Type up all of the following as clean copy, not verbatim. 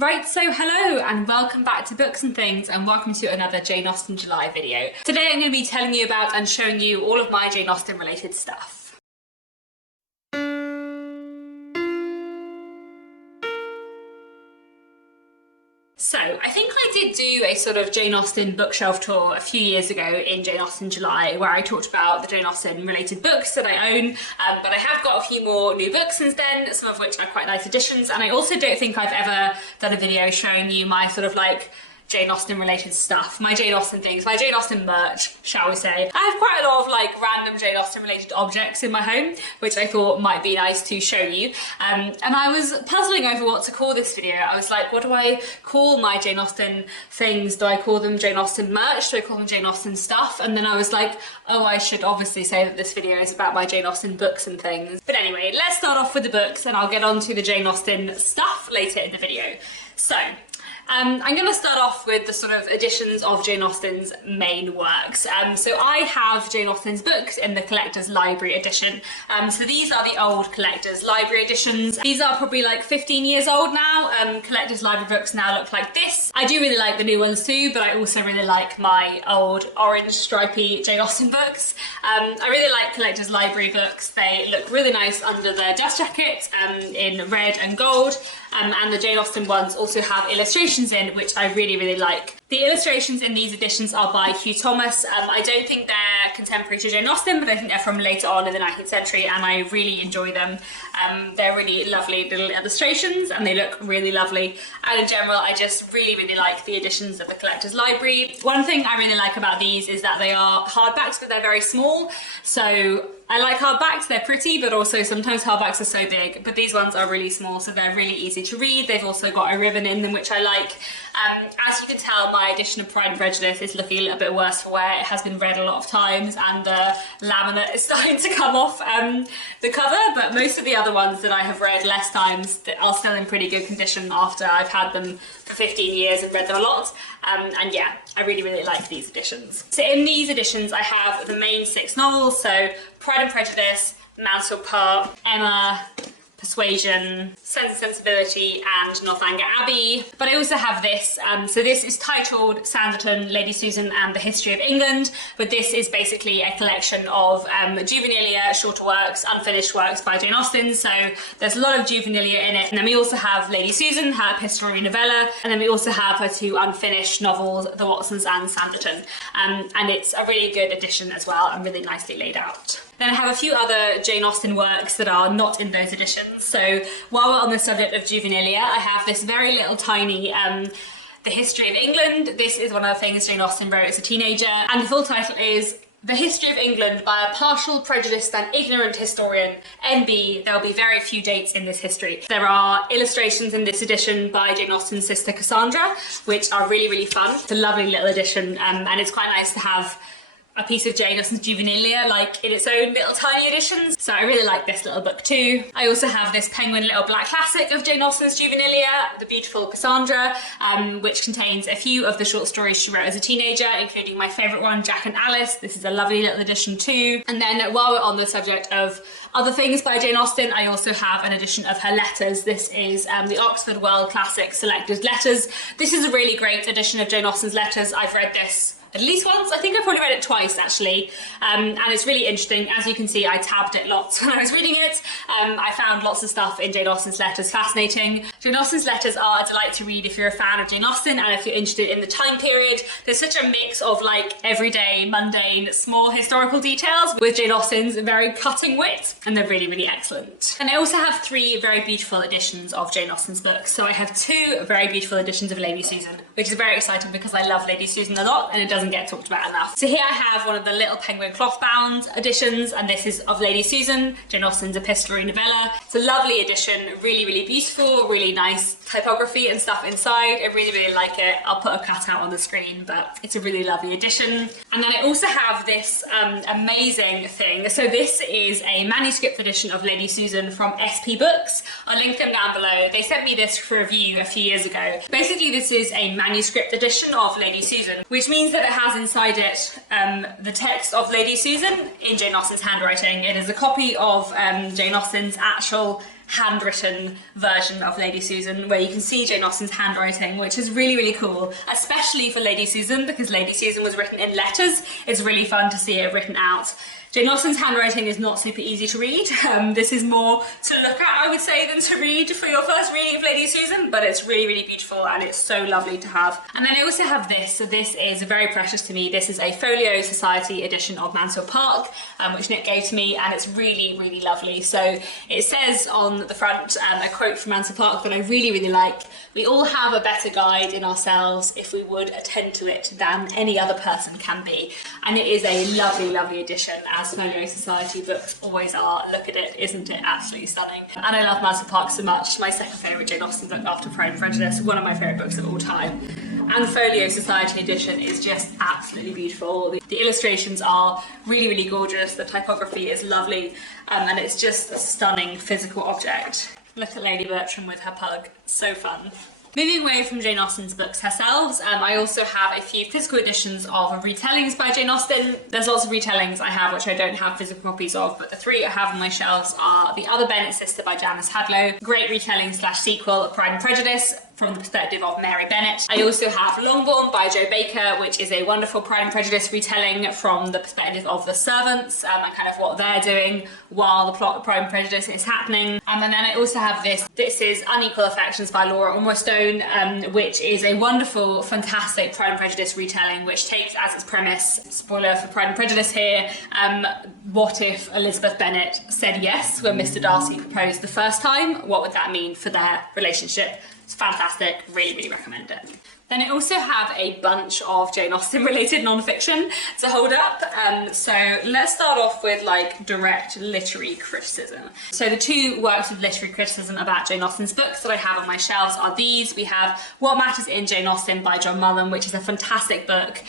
Right, so hello and welcome back to Books and Things, and welcome to another Jane Austen July video. Today I'm going to be telling you about and showing you all of my Jane Austen related stuff. So, I think I did do a sort of Jane Austen bookshelf tour a few years ago in Jane Austen July, where I talked about the Jane Austen related books that I own, but I have got a few more new books since then, some of which are quite nice additions, and I also don't think I've ever done a video showing you my sort of like Jane Austen related stuff, my Jane Austen things, my Jane Austen merch, shall we say. I have quite a lot of like random Jane Austen related objects in my home, which I thought might be nice to show you. And I was puzzling over what to call this video. I was like, what do I call my Jane Austen things? Do I call them Jane Austen merch? Do I call them Jane Austen stuff? And then I was like, oh, I should obviously say that this video is about my Jane Austen books and things. But anyway, let's start off with the books and I'll get on to the Jane Austen stuff later in the video. So, I'm going to start off with the sort of editions of Jane Austen's main works. So I have Jane Austen's books in the Collector's Library edition. So these are the old Collector's Library editions. These are probably like 15 years old now. Collector's Library books now look like this. I do really like the new ones too, but I also really like my old orange stripy Jane Austen books. I really like Collector's Library books. They look really nice under their dust jacket in red and gold. And the Jane Austen ones also have illustrations in, which I really like. The illustrations in these editions are by Hugh Thomas. I don't think they're contemporary to Jane Austen, but I think they're from later on in the 19th century, and I really enjoy them. They're really lovely little illustrations, and they look really lovely. And in general, I just really like the editions of the Collector's Library. One thing I really like about these is that they are hardbacks, but they're very small. So I like hardbacks, they're pretty, but also sometimes hardbacks are so big, but these ones are really small, so they're really easy to read. They've also got a ribbon in them, which I like. As you can tell, my edition of Pride and Prejudice is looking a little bit worse for wear. It has been read a lot of times, and the laminate is starting to come off the cover, but most of the other ones that I have read less times are still in pretty good condition after I've had them for 15 years and read them a lot. And yeah, I really like these editions. So in these editions, I have the main 6 novels, so Pride and Prejudice, Mansfield Emma, Persuasion, Sense and Sensibility, and Northanger Abbey. But I also have this, so this is titled Sanditon, Lady Susan and the History of England, but this is basically a collection of juvenilia, shorter works, unfinished works by Jane Austen, so there's a lot of juvenilia in it. And then we also have Lady Susan, her epistolary novella, and then we also have her 2 unfinished novels, The Watsons and Sanditon. And it's a really good edition as well, and really nicely laid out. Then I have a few other Jane Austen works that are not in those editions. So while we're on the subject of juvenilia, I have this very little tiny The History of England. This is one of the things Jane Austen wrote as a teenager, and the full title is The History of England by a Partial, Prejudiced and Ignorant Historian, N.B. There will be very few dates in this history. There are illustrations in this edition by Jane Austen's sister Cassandra, which are really fun. It's a lovely little edition, and it's quite nice to have a piece of Jane Austen's juvenilia like in its own little tiny editions. So I really like this little book too. I also have this Penguin little black classic of Jane Austen's juvenilia, The Beautiful Cassandra, which contains a few of the short stories she wrote as a teenager, including my favourite one, Jack and Alice. This is a lovely little edition too. And then while we're on the subject of other things by Jane Austen, I also have an edition of her letters. This is the Oxford World Classic Selected Letters. This is a really great edition of Jane Austen's letters. I've read this at least once. I think I've probably read it twice actually, and it's really interesting. As you can see, I tabbed it lots when I was reading it. I found lots of stuff in Jane Austen's letters fascinating. Jane Austen's letters are a delight to read if you're a fan of Jane Austen and if you're interested in the time period. There's such a mix of like everyday, mundane, small historical details with Jane Austen's very cutting wit, and they're really excellent. And I also have 3 very beautiful editions of Jane Austen's books. So I have 2 very beautiful editions of Lady Susan, which is very exciting because I love Lady Susan a lot and it doesn't get talked about enough. So here I have one of the little penguin cloth bound editions, and this is of Lady Susan, Jane Austen's epistolary novella. It's a lovely edition, really beautiful, really nice typography and stuff inside. I really like it. I'll put a cutout on the screen, but it's a really lovely edition. And then I also have this amazing thing. So this is a manuscript edition of Lady Susan from SP Books. I'll link them down below. They sent me this for review a few years ago. Basically, this is a manuscript edition of Lady Susan, which means that it has inside it the text of Lady Susan in Jane Austen's handwriting. It is a copy of Jane Austen's actual handwritten version of Lady Susan, where you can see Jane Austen's handwriting, which is really, really cool, especially for Lady Susan, because Lady Susan was written in letters. It's really fun to see it written out. Jane Austen's handwriting is not super easy to read. This is more to look at, I would say, than to read for your first reading of Lady Susan, but it's really, really beautiful and it's so lovely to have. And then I also have this, so this is very precious to me. This is a Folio Society edition of Mansfield Park, which Nick gave to me, and it's really, really lovely. So it says on the front a quote from Mansfield Park that I really, really like. "We all have a better guide in ourselves if we would attend to it than any other person can be." And it is a lovely, lovely edition, as Folio Society books always are. Look at it, isn't it absolutely stunning? And I love Mansfield Park so much. My second favourite Jane Austen book after Pride and Prejudice, one of my favourite books of all time. And the Folio Society edition is just absolutely beautiful. The illustrations are really, really gorgeous, the typography is lovely, and it's just a stunning physical object. Look at Lady Bertram with her pug, so fun. Moving away from Jane Austen's books herself, I also have a few physical editions of retellings by Jane Austen. There's lots of retellings I have which I don't have physical copies of, but the three I have on my shelves are The Other Bennet Sister by Janice Hadlow, great retelling slash sequel of Pride and Prejudice from the perspective of Mary Bennet. I also have Longbourn by Jo Baker, which is a wonderful Pride and Prejudice retelling from the perspective of the servants and kind of what they're doing while the plot of Pride and Prejudice is happening. And then I also have this. This is Unequal Affections by Laura Ormrostone, which is a wonderful, fantastic Pride and Prejudice retelling, which takes as its premise, spoiler for Pride and Prejudice here, what if Elizabeth Bennet said yes when Mr. Darcy proposed the first time? What would that mean for their relationship? It's fantastic, really, really recommend it. Then I also have a bunch of Jane Austen related non-fiction to hold up. So let's start off with like direct literary criticism. So the two works of literary criticism about Jane Austen's books that I have on my shelves are these. We have What Matters in Jane Austen by John Mullen, which is a fantastic book,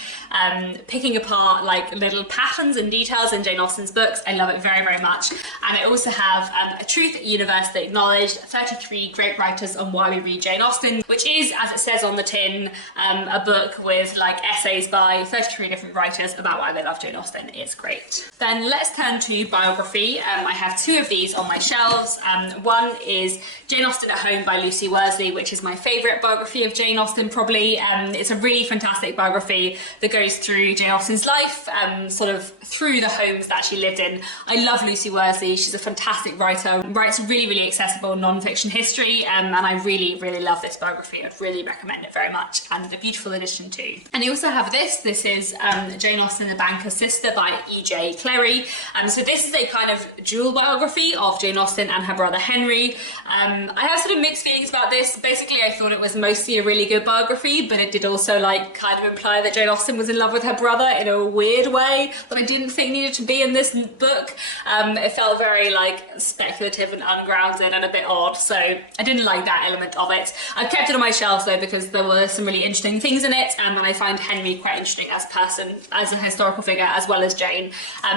picking apart like little patterns and details in Jane Austen's books. I love it very, very much. And I also have A Truth Universally Acknowledged, 33 Great Writers on Why We Read Jane Austen, which is, as it says on the tin, a book with like essays by 33 different writers about why they love Jane Austen. It's great. Then let's turn to biography. I have two of these on my shelves. One is Jane Austen at Home by Lucy Worsley, which is my favourite biography of Jane Austen probably. It's a really fantastic biography that goes through Jane Austen's life, sort of through the homes that she lived in. I love Lucy Worsley. She's a fantastic writer, writes really, really accessible non-fiction history, and I really, really love this biography. I'd really recommend it very much, and a beautiful edition too. And I also have this. This is Jane Austen, the Banker's Sister by E.J. Clery. So this is a kind of dual biography of Jane Austen and her brother Henry. I have sort of mixed feelings about this. Basically, I thought it was mostly a really good biography, but it did also like kind of imply that Jane Austen was in love with her brother in a weird way that I didn't think needed to be in this book. It felt very like speculative and ungrounded and a bit odd, so I didn't like that element of it. I've kept it on my shelves though because there were some really interesting things in it, and I find Henry quite interesting as a person, as a historical figure, as well as Jane.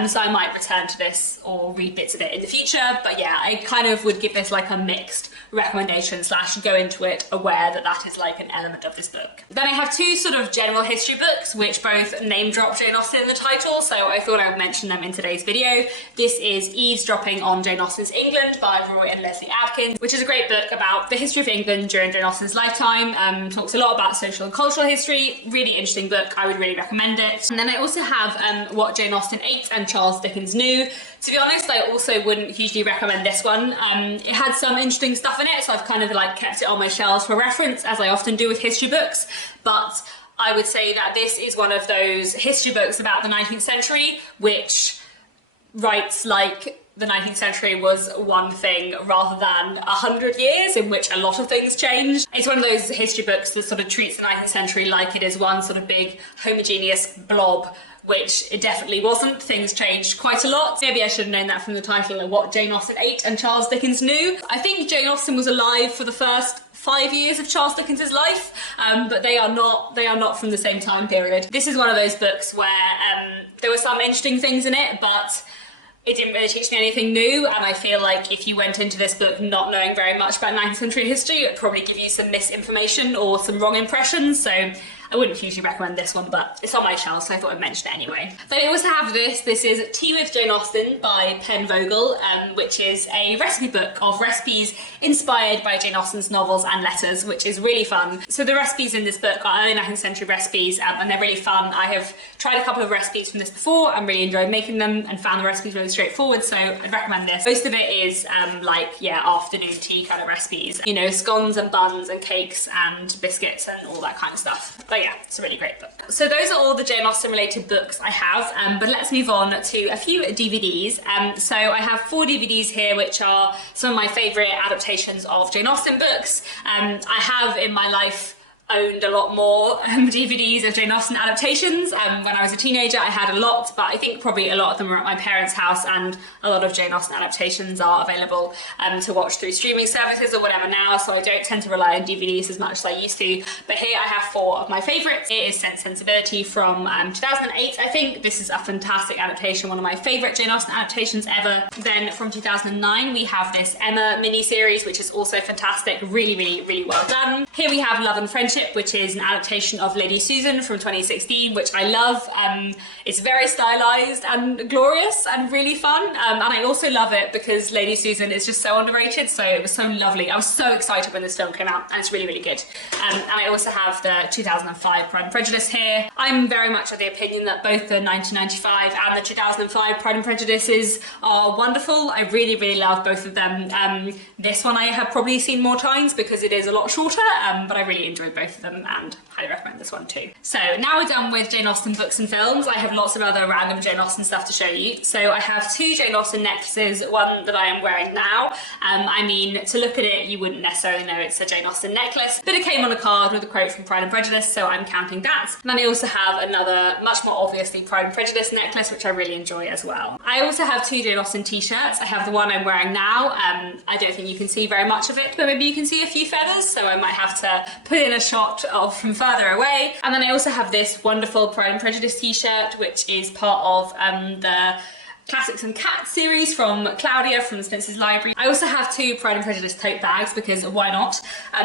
So I might return to this or read bits of it in the future, but yeah, I kind of would give this like a mixed recommendation slash go into it aware that that is like an element of this book. Then I have two sort of general history books which both name drop Jane Austen in the title, so I thought I would mention them in today's video. This is Eavesdropping on Jane Austen's England by Roy and Leslie Adkins, which is a great book about the history of England during Jane Austen's lifetime. Talks a lot about social and cultural history. Really interesting book. I would really recommend it. And then I also have What Jane Austen Ate and Charles Dickens Knew. To be honest, I also wouldn't hugely recommend this one. It had some interesting stuff in it, so I've kind of like kept it on my shelves for reference, as I often do with history books. But I would say that this is one of those history books about the 19th century, which writes like the 19th century was one thing rather than 100 years in which a lot of things changed. It's one of those history books that sort of treats the 19th century like it is one sort of big homogeneous blob, which it definitely wasn't. Things changed quite a lot. Maybe I should have known that from the title of What Jane Austen Ate and Charles Dickens Knew. I think Jane Austen was alive for the first 5 years of Charles Dickens's life, but they are not from the same time period. This is one of those books where there were some interesting things in it, but it didn't really teach me anything new, and I feel like if you went into this book not knowing very much about 19th century history, it would probably give you some misinformation or some wrong impressions, so I wouldn't usually recommend this one, but it's on my shelf, so I thought I'd mention it anyway. Then I also have this. This is Tea with Jane Austen by Pen Vogel, which is a recipe book of recipes inspired by Jane Austen's novels and letters, which is really fun. So the recipes in this book are early 19th century recipes, and they're really fun. I have tried a couple of recipes from this before and really enjoyed making them and found the recipes really straightforward, so I'd recommend this. Most of it is afternoon tea kind of recipes, you know, scones and buns and cakes and biscuits and all that kind of stuff. But yeah, it's a really great book. So those are all the Jane Austen related books I have, but let's move on to a few DVDs. So I have 4 DVDs here, which are some of my favourite adaptations of Jane Austen books. I have in my life owned a lot more DVDs of Jane Austen adaptations. When I was a teenager I had a lot, but I think probably a lot of them are at my parents' house, and a lot of Jane Austen adaptations are available to watch through streaming services or whatever now, so I don't tend to rely on DVDs as much as I used to. But here I have 4 of my favourites. It is Sense and Sensibility from 2008, I think. This is a fantastic adaptation, one of my favourite Jane Austen adaptations ever. Then from 2009 we have this Emma mini-series, which is also fantastic, really well done. Here we have Love and Friendship, which is an adaptation of Lady Susan from 2016, which I love. It's very stylized and glorious and really fun, and I also love it because Lady Susan is just so underrated, so it was so lovely. I was so excited when this film came out, and it's really good. And I also have the 2005 Pride and Prejudice here. I'm very much of the opinion that both the 1995 and the 2005 Pride and Prejudices are wonderful. I really love both of them. This one I have probably seen more times because it is a lot shorter, but I really enjoyed both of them and highly recommend this one too. So now we're done with Jane Austen books and films. I have lots of other random Jane Austen stuff to show you. So I have 2 Jane Austen necklaces, one that I am wearing now. I mean, to look at it you wouldn't necessarily know it's a Jane Austen necklace, but it came on a card with a quote from Pride and Prejudice, so I'm counting that. And then I also have another, much more obviously Pride and Prejudice necklace, which I really enjoy as well. I also have 2 Jane Austen t-shirts. I have the one I'm wearing now. I don't think you can see very much of it, but maybe you can see a few feathers, so I might have to put in a shot of from further away. And then I also have this wonderful Pride and Prejudice t-shirt, which is part of the Classics and Cats series from Claudia from Spencer's Library. I also have 2 Pride and Prejudice tote bags because why not?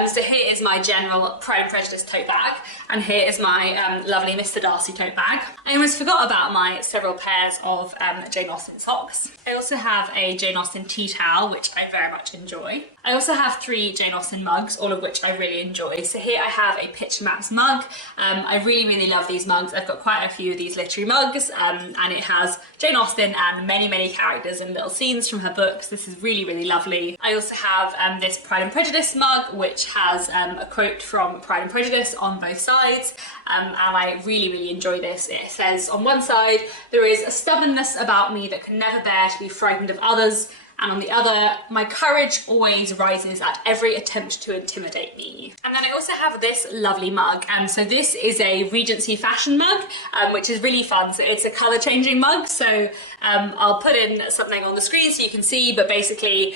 So here is my general Pride and Prejudice tote bag, and here is my lovely Mr. Darcy tote bag. I almost forgot about my several pairs of Jane Austen socks. I also have a Jane Austen tea towel, which I very much enjoy. I also have 3 Jane Austen mugs, all of which I really enjoy. So here I have a Picture Maps mug. I really love these mugs. I've got quite a few of these literary mugs, and it has Jane Austen and many characters and little scenes from her books. This is really lovely. I also have this Pride and Prejudice mug, which has a quote from Pride and Prejudice on both sides, and I really enjoy this. It says on one side, "There is a stubbornness about me that can never bear to be frightened of others," and on the other, "My courage always rises at every attempt to intimidate me." And then I also have this lovely mug, and so this is a Regency fashion mug, which is really fun. So it's a colour changing mug, so I'll put in something on the screen so you can see, but basically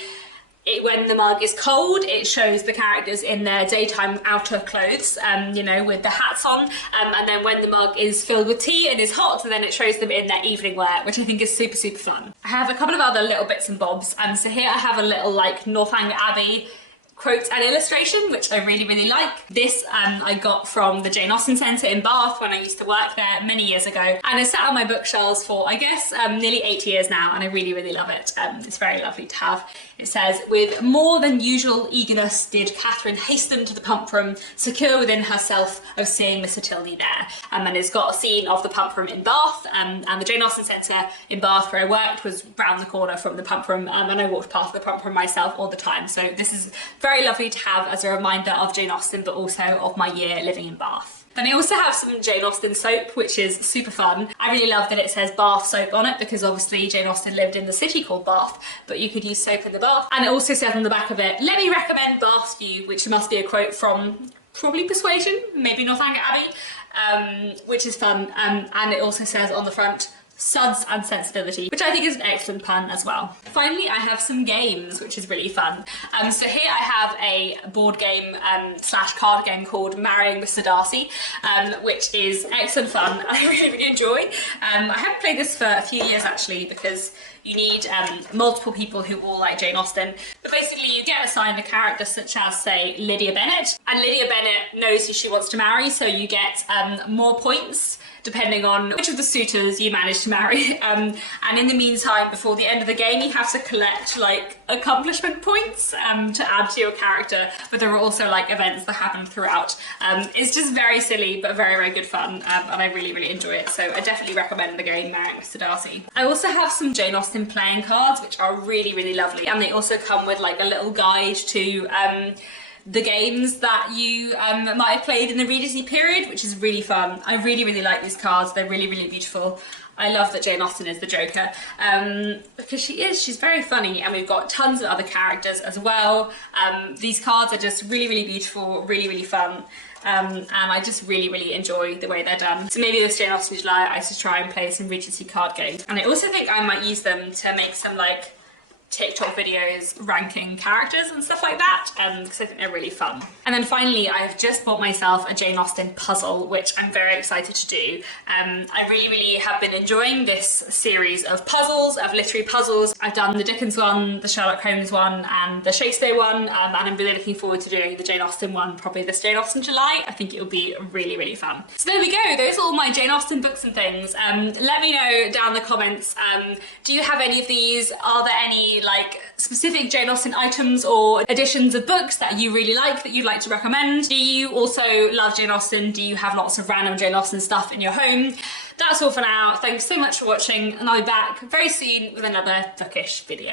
when the mug is cold, it shows the characters in their daytime outer clothes, you know, with the hats on, and then when the mug is filled with tea and is hot, then it shows them in their evening wear, which I think is super fun. I have a couple of other little bits and bobs, so here I have a little like Northanger Abbey quote and illustration, which I really like. This I got from the Jane Austen Centre in Bath when I used to work there many years ago, and it's sat on my bookshelves for I guess nearly 8 years now, and I really love it. It's very lovely to have. It says, "With more than usual eagerness did Catherine hasten to the pump room, secure within herself of seeing Mr. Tilney there." And then it's got a scene of the pump room in Bath, and the Jane Austen Centre in Bath where I worked was round the corner from the pump room, and I walked past the pump room myself all the time. So this is very lovely to have as a reminder of Jane Austen, but also of my year living in Bath. Then I also have some Jane Austen soap, which is super fun. I really love that it says Bath soap on it, because obviously Jane Austen lived in the city called Bath, but you could use soap in the bath. And it also says on the back of it, "Let me recommend Bath to you," which must be a quote from probably Persuasion, maybe Northanger Abbey, which is fun. And it also says on the front, "Suds and Sensibility," which I think is an excellent pun as well. Finally, I have some games, which is really fun. So here I have a board game slash card game called Marrying Mr. Darcy, which is excellent fun and I really enjoy. I haven't played this for a few years actually, because you need multiple people who all like Jane Austen. But basically you get assigned a character such as, say, Lydia Bennet, and Lydia Bennet knows who she wants to marry, so you get more points depending on which of the suitors you manage to marry. And in the meantime, before the end of the game, you have to collect like accomplishment points to add to your character, but there are also like events that happen throughout. It's just very silly, but very, very good fun, and I really, really enjoy it. So I definitely recommend the game Marrying Mr. Darcy. I also have some Jane Austen playing cards, which are really, really lovely, and they also come with like a little guide to the games that you might have played in the Regency period, which is really fun. I really, really like these cards. They're really, really beautiful. I love that Jane Austen is the Joker, because she's very funny, and we've got tons of other characters as well. These cards are just really, really beautiful, really, really fun. And I just really, really enjoy the way they're done. So maybe this Jane Austen July I should try and play some Regency card games. And I also think I might use them to make some like TikTok videos ranking characters and stuff like that, because I think they're really fun. And then finally, I've just bought myself a Jane Austen puzzle, which I'm very excited to do. I really, really have been enjoying this series of puzzles, of literary puzzles. I've done the Dickens one, the Sherlock Holmes one, and the Shakespeare one, and I'm really looking forward to doing the Jane Austen one, probably this Jane Austen July. I think it'll be really, really fun. So there we go, those are all my Jane Austen books and things. Let me know down in the comments, do you have any of these? Are there any like specific Jane Austen items or editions of books that you really like that you'd like to recommend? Do you also love Jane Austen? Do you have lots of random Jane Austen stuff in your home? That's all for now. Thanks so much for watching, and I'll be back very soon with another bookish video.